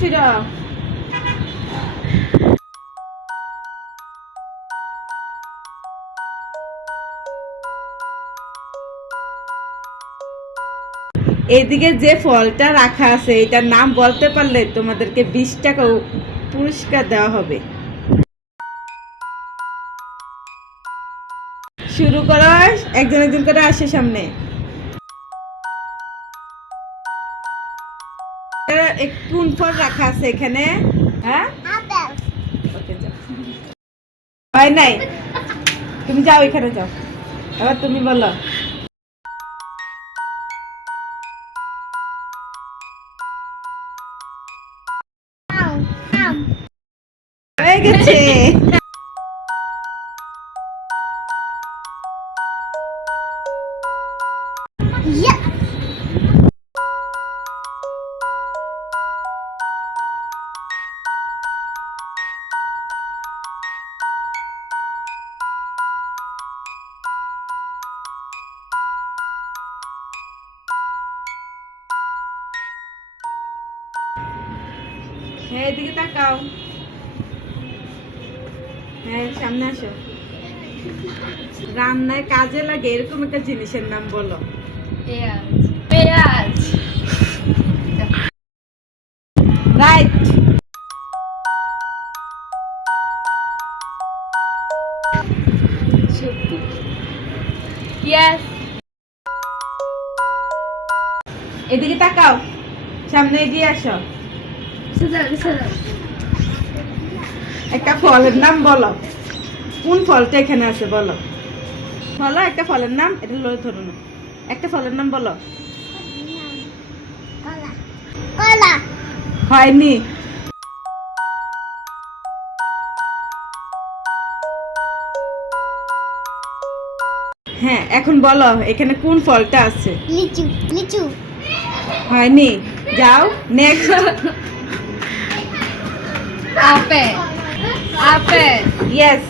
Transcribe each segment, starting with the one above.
ফিরো। এইদিকে যে ফলটা রাখা আছে এটার নাম বলতে পারলে তোমাদেরকে 20 টাকা পুরস্কার দেওয়া হবে। শুরু করো, একজন একজন করে আসে সামনে। কোন ফল রাখা আছে এখানে? হ্যাঁ, ওকে যাও। হয় নাই, তুমি যাও, এখানে যাও। এবার তুমি বলো। হয়ে গেছে। হ্যাঁ, এদিকে তাকাও। হ্যাঁ, সামনে আসো। রান্নায় কাজে লাগে এরকম একটা জিনিসের নাম বলো। পেঁয়াজ। পেঁয়াজ। রাইট। ইয়েস। এদিকে তাকাও, সামনে এগিয়ে আসো। একটা ফলের নাম বলো। কোন ফলটা এখানে আছে বলো। বলো একটা ফলের নাম। এটা লয়ে ধরো না। একটা ফলের নাম বলো। হয়নি। হ্যাঁ, এখন বলো এখানে কোন ফলটা আছে। লিচু। লিচু। হয়নি, যাও নেক্সট। আপেল। আপেল। ইয়েস।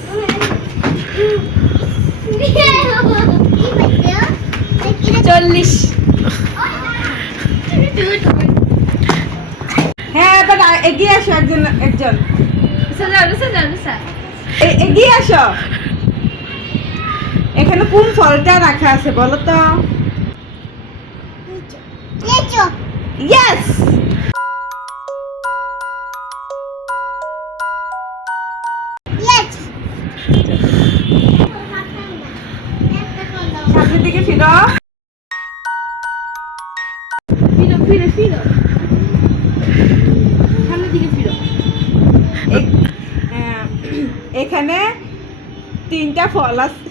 চল্লিশ। হ্যাঁ, এবার এগিয়ে আসো, একজন একজন এগিয়ে আসো। এখানে কোন ফলটা রাখা আছে বলো তো। লিচু। ইয়েস। Yes. সামনের দিকে ফিরো। ফিরো ফিরো ফিরো, সামনের দিকে ফিরো। এখানে তিনটা ফল আছে।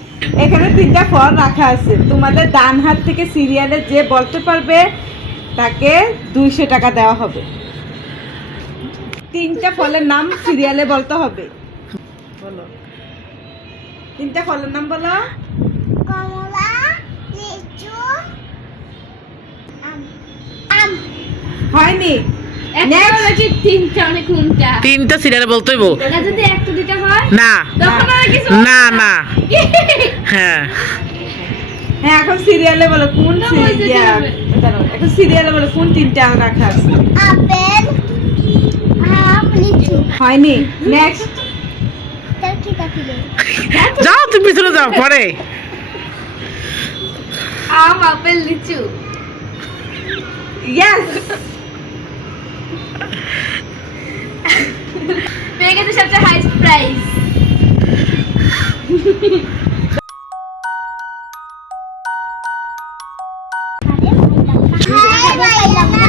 এখানে তিনটা ফল রাখা আছে। তোমাদের ডান হাত থেকে সিরিয়ালে যে বলতে পারবে তাকে 200 টাকা দেওয়া হবে। তিনটা ফলের নাম সিরিয়ালে বলতে হবে। বলো, তিনটা ফলের নাম বলো। কমলা, লিচু, আম। আম। হয়নি। তিনটা মানে কোনটা? তিনটা সিরিয়ালে বলতে হইব। না, যদি একটা দুইটা হয় না তখন আর কিছু না না হ্যাঁ হ্যাঁ, এখন সিরিয়ালে বলো কোন না, বলতে সিরিয়াল। হবে। দাঁড়াও, এখন সিরিয়ালে বলো কোন তিনটা রাখা আছে। আপেল, আম, লিচু। হয়নি, নেক্সট। তার কি কাটিলে? যাও তুমি পিছনে যাও পরে আম, আপেল, লিচু। ইয়েস। পেয়ে গেছে সবচেয়ে হাইস্ট প্রাইস। আরে পাইলাম না।